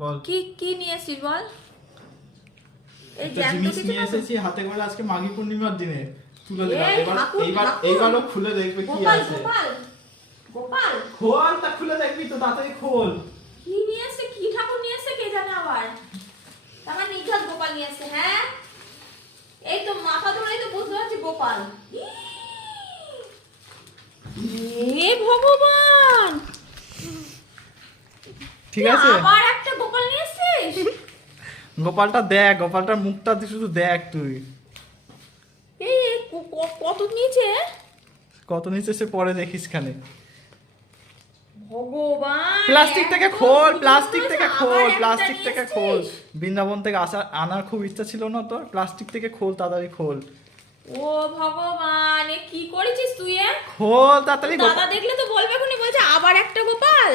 বল কি কি নিয়ে এসেছিস বল। এই একটা জ্যান্ত জিনিস কিছু নিয়ে না তো? এসেছি হাতে করে আজকে মাঘী পূর্ণিমার দিনে তুলে দিলাম। এই ঠাকুর, ঠাকুর। এইবারও খুলে দেখবে কি গোপাল আছে। গোপাল গোপাল খোল, তা খুলে দেখবি তো, তাড়াতাড়ি খোল। কি নিয়ে এসেছে, কি ঠাকুর নিয়ে এসেছে কে জানে আবার। আমার নির্ঘাত গোপাল নিয়ে এসেছে। হ্যাঁ এই তো মাথা ধরেই তো বুঝতে পারছি গোপাল। এ ভগবান, ঠিক আছে, আবার একটা গোপাল নিয়ে এসেছিস। গোপালটা দেখ, গোপালটার মুখটা শুধু দেখ তুই। এই কত নিচে। কত নিচে সে পরে দেখিস খানে। ভগবান, প্লাস্টিক থেকে এত খোল, বুদ্ধি প্লাস্টিক করেছে, থেকে আবার খোল, একটা প্লাস্টিক নিয়ে থেকে খোল। এসেছিস। বৃন্দাবন থেকে আনার খুব ইচ্ছা ছিল না তোর? প্লাস্টিক থেকে খোল, তাড়াতাড়ি খোল। ও ভগবান, এ কি করেছিস তুই? খোল তাড়াতাড়ি। দাদা দেখলে তো বলবে এখনই, বলছে আবার একটা গোপাল।